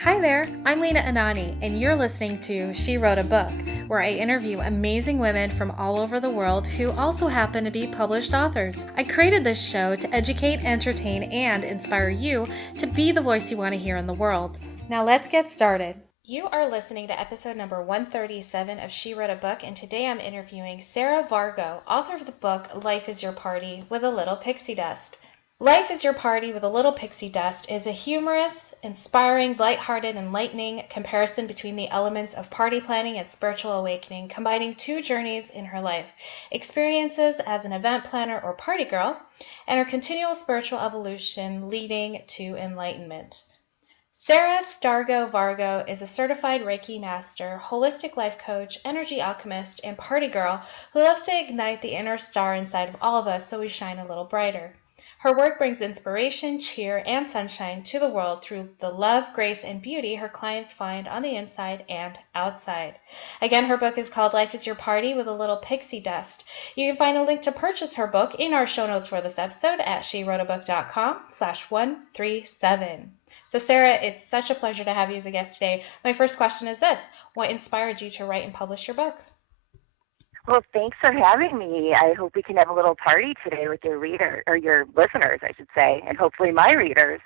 Hi there, I'm Lena Anani, and you're listening to She Wrote a Book, where I interview amazing women from all over the world who also happen to be published authors. I created this show to educate, entertain, and inspire you to be the voice you want to hear in the world. Now let's get started. You are listening to episode number 137 of She Wrote a Book, and today I'm interviewing Sarah Vargo, author of the book Life is Your Party with a Little Pixie Dust. Life is Your Party with a Little Pixie Dust is a humorous, inspiring, lighthearted, enlightening comparison between the elements of party planning and spiritual awakening, combining two journeys in her life, experiences as an event planner or party girl, and her continual spiritual evolution leading to enlightenment. Sarah Stargo Vargo is a certified Reiki Master, holistic life coach, energy alchemist, and party girl who loves to ignite the inner star inside of all of us so we shine a little brighter. Her work brings inspiration, cheer, and sunshine to the world through the love, grace, and beauty her clients find on the inside and outside. Again, her book is called Life is Your Party with a Little Pixie Dust. You can find a link to purchase her book in our show notes for this episode at SheWroteABook.com/137. So Sarah, it's such a pleasure to have you as a guest today. My first question is this: what inspired you to write and publish your book? Well, thanks for having me. I hope we can have a little party today with your reader, or your listeners, I should say, and hopefully my readers.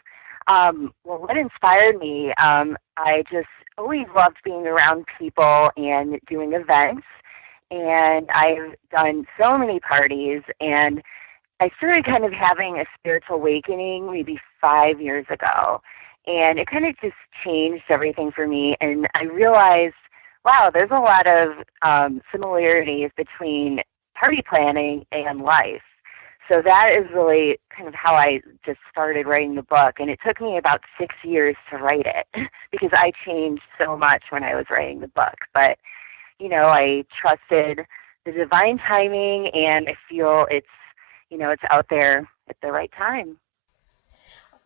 What inspired me? I just always loved being around people and doing events, and I've done so many parties, and I started kind of having a spiritual awakening maybe 5 years ago, and it kind of just changed everything for me, and I realized, wow, there's a lot of similarities between party planning and life. So that is really kind of how I just started writing the book. And it took me about 6 years to write it because I changed so much when I was writing the book. But, I trusted the divine timing, and I feel it's out there at the right time.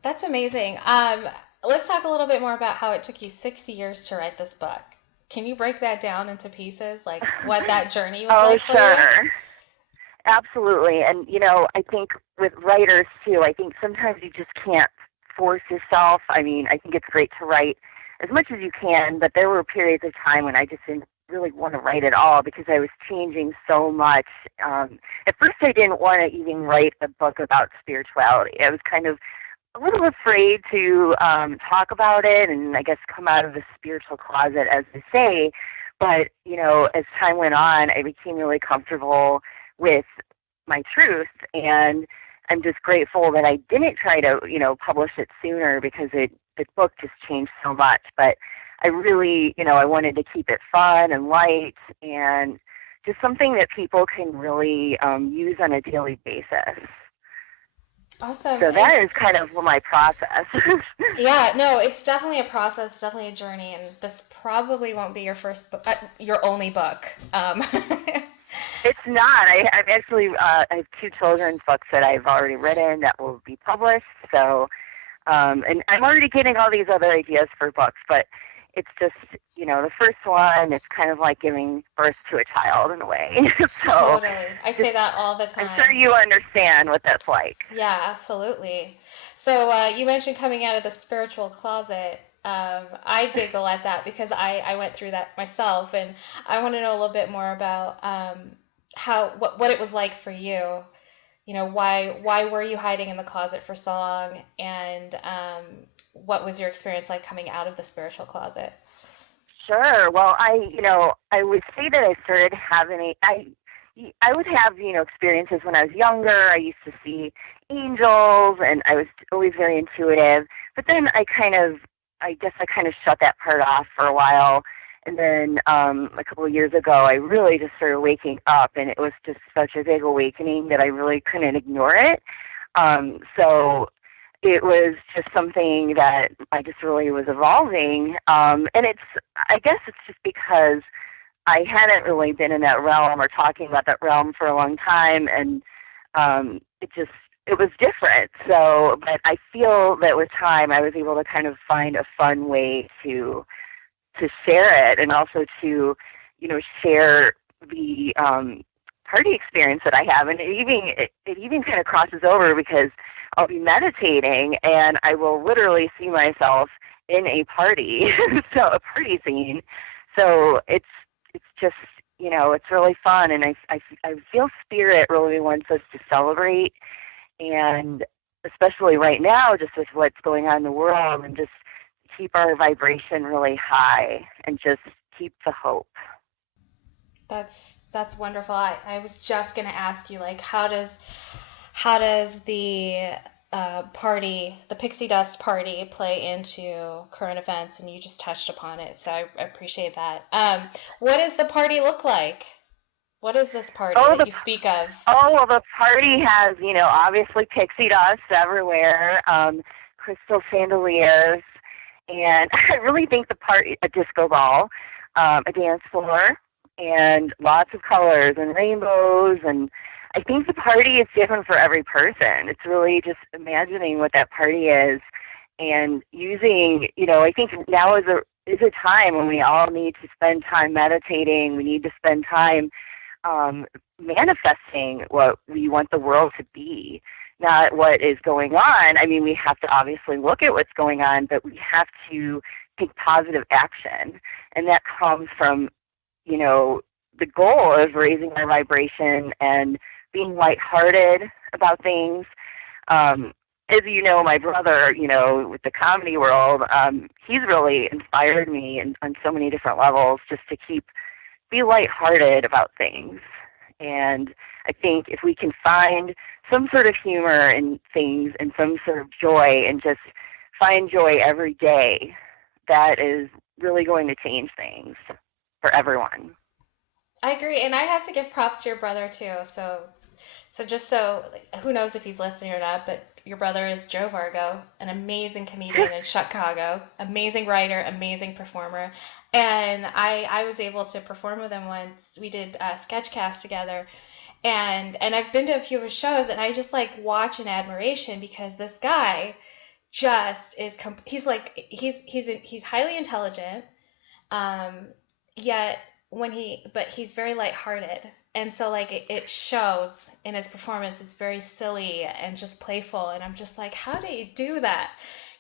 That's amazing. Let's talk a little bit more about how it took you 6 years to write this book. Can you break that down into pieces, like what that journey was like for you? Oh, sure. Absolutely. And, I think with writers, too, I think sometimes you just can't force yourself. I mean, I think it's great to write as much as you can, but there were periods of time when I just didn't really want to write at all because I was changing so much. At first, I didn't want to even write a book about spirituality. I was kind of a little afraid to talk about it and I guess come out of the spiritual closet, as they say. But, as time went on, I became really comfortable with my truth. And I'm just grateful that I didn't try to, publish it sooner because the book just changed so much. But I really, I wanted to keep it fun and light and just something that people can really use on a daily basis. Awesome. So that is kind of my process. Yeah, no, it's definitely a process, definitely a journey, and this probably won't be your first book, your only book. It's not. I've actually I have 2 children's books that I've already written that will be published. So, and I'm already getting all these other ideas for books, but it's just, the first one, it's kind of like giving birth to a child in a way. So totally. I say that all the time. I'm sure you understand what that's like. Yeah, absolutely. So you mentioned coming out of the spiritual closet. I giggle at that because I went through that myself, and I want to know a little bit more about what it was like for you. Why were you hiding in the closet for so long, and what was your experience like coming out of the spiritual closet? Sure. Well, I would say that I started having I would have, experiences when I was younger. I used to see angels, and I was always very intuitive. But then I guess I kind of shut that part off for a while. And then a couple of years ago, I really just started waking up, and it was just such a big awakening that I really couldn't ignore it. So it was just something that I just really was evolving. And I guess it's just because I hadn't really been in that realm or talking about that realm for a long time, and it was different. So, but I feel that with time, I was able to kind of find a fun way to share it, and also to, share the party experience that I have. And it even kind of crosses over because I'll be meditating and I will literally see myself in a party, so a party scene. So it's just, it's really fun, and I feel spirit really wants us to celebrate, and especially right now, just with what's going on in the world, and just keep our vibration really high and just keep the hope. That's wonderful. I was just gonna ask you, like, how does the party, the Pixie Dust party, play into current events? And you just touched upon it, so I appreciate that. What does the party look like? What is this party that you speak of? Oh, well, the party has, obviously pixie dust everywhere, crystal chandeliers, and I really think the party, a disco ball, a dance floor, and lots of colors and rainbows, and I think the party is different for every person. It's really just imagining what that party is and using, I think now is a time when we all need to spend time meditating. We need to spend time manifesting what we want the world to be, not what is going on. I mean, we have to obviously look at what's going on, but we have to take positive action. And that comes from, the goal of raising our vibration and being lighthearted about things. As you know, my brother, with the comedy world, he's really inspired me on so many different levels just to be lighthearted about things. And I think if we can find some sort of humor in things and some sort of joy and just find joy every day, that is really going to change things for everyone. I agree, and I have to give props to your brother too. So who knows if he's listening or not, but your brother is Joe Vargo, an amazing comedian in Chicago, amazing writer, amazing performer. And I was able to perform with him once. We did a Sketchcast together. And I've been to a few of his shows, and I just like watch in admiration because this guy just is he's highly intelligent, yet but he's very lighthearted. And so like it shows in his performance. It's very silly and just playful, and I'm just like, how do you do that?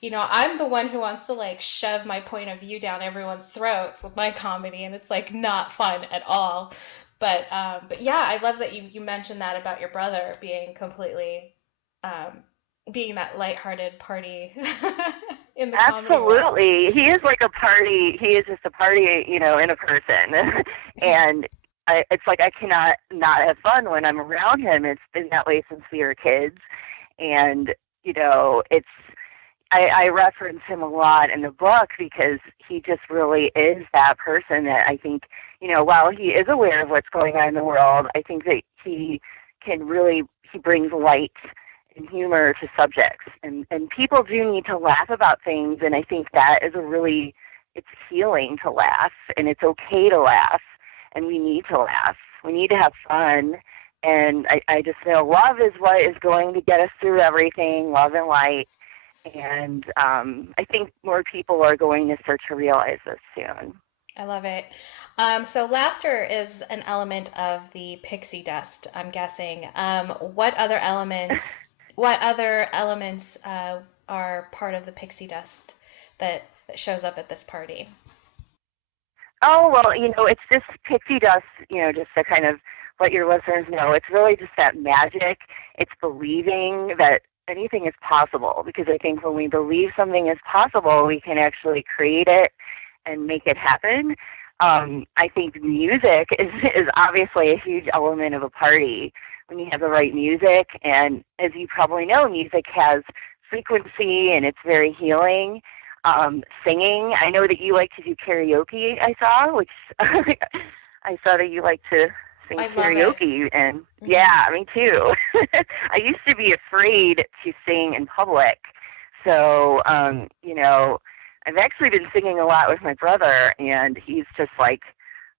I'm the one who wants to like shove my point of view down everyone's throats with my comedy, and it's like not fun at all. But yeah, I love that you mentioned that about your brother being completely being that lighthearted party in the comedy world. Absolutely. He is like a party. He is just a party, in a person. And it's like I cannot not have fun when I'm around him. It's been that way since we were kids. And, I reference him a lot in the book because he just really is that person that I think, while he is aware of what's going on in the world, I think that he brings light and humor to subjects. And people do need to laugh about things, and I think that is it's healing to laugh, and it's okay to laugh, and we need to laugh. We need to have fun. And I just know love is what is going to get us through everything, love and light. And I think more people are going to start to realize this soon. I love it. So laughter is an element of the pixie dust, I'm guessing. What other elements are part of the pixie dust that shows up at this party? Oh, well, it's just pixie dust, just to kind of let your listeners know. It's really just that magic. It's believing that anything is possible, because I think when we believe something is possible, we can actually create it and make it happen. I think music is obviously a huge element of a party when you have the right music. And as you probably know, music has frequency and it's very healing. Singing, I know that you like to do karaoke, I saw, which I saw that you like to sing karaoke. And yeah, me too. I used to be afraid to sing in public. So, I've actually been singing a lot with my brother, and he's just like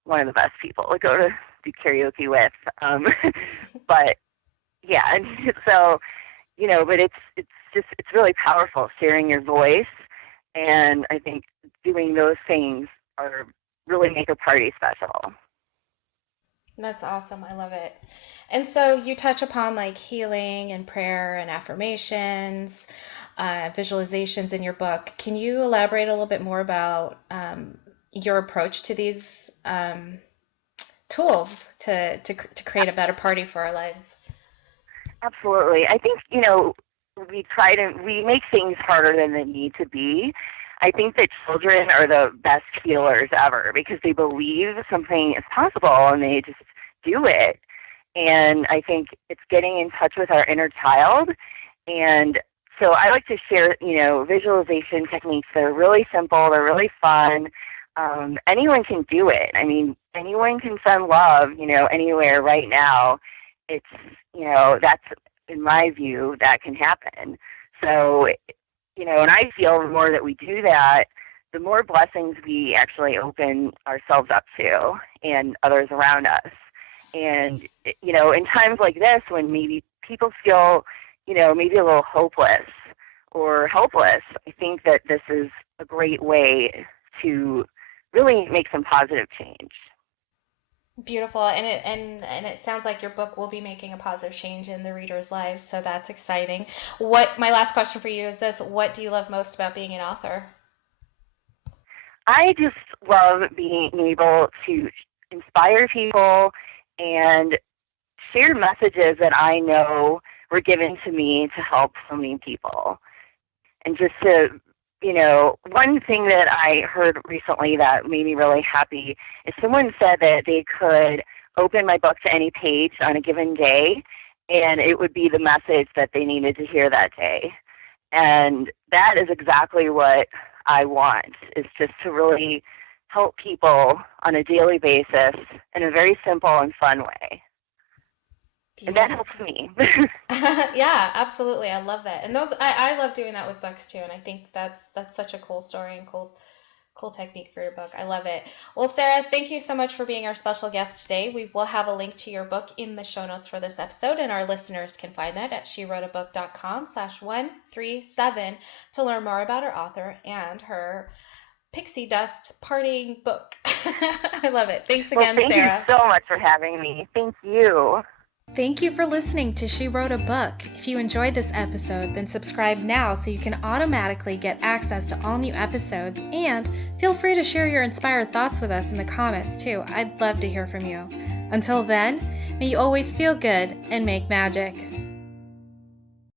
one of the best people to go to do karaoke with. But yeah, and so, but it's really powerful, sharing your voice. And I think doing those things really make a party special. That's awesome. I love it. And so you touch upon like healing and prayer and affirmations. visualizations in your book. Can you elaborate a little bit more about your approach to these tools to create a better party for our lives? Absolutely. I think, we make things harder than they need to be. I think that children are the best healers ever because they believe something is possible and they just do it. And I think it's getting in touch with our inner child. And so I like to share, visualization techniques that are really simple, they're really fun. Anyone can do it. I mean, anyone can send love, anywhere right now. It's, that's, in my view, that can happen. So, and I feel the more that we do that, the more blessings we actually open ourselves up to and others around us. And, in times like this when maybe people feel, maybe a little hopeless or helpless, I think that this is a great way to really make some positive change. Beautiful. And it sounds like your book will be making a positive change in the readers' lives, so that's exciting. My last question for you is this: what do you love most about being an author? I just love being able to inspire people and share messages that I know were given to me to help so many people. And just to, one thing that I heard recently that made me really happy is someone said that they could open my book to any page on a given day and it would be the message that they needed to hear that day. And that is exactly what I want, is just to really help people on a daily basis in a very simple and fun way. Beautiful. And that helps me. Yeah, absolutely. I love that. And I love doing that with books too. And I think that's such a cool story and cool technique for your book. I love it. Well, Sarah, thank you so much for being our special guest today. We will have a link to your book in the show notes for this episode, and our listeners can find that at SheWroteABook.com/137 to learn more about our author and her Pixie Dust partying book. I love it. Thanks again, Sarah. Thank you so much for having me. Thank you. Thank you for listening to She Wrote a Book. If you enjoyed this episode, then subscribe now so you can automatically get access to all new episodes, and feel free to share your inspired thoughts with us in the comments too. I'd love to hear from you. Until then, may you always feel good and make magic.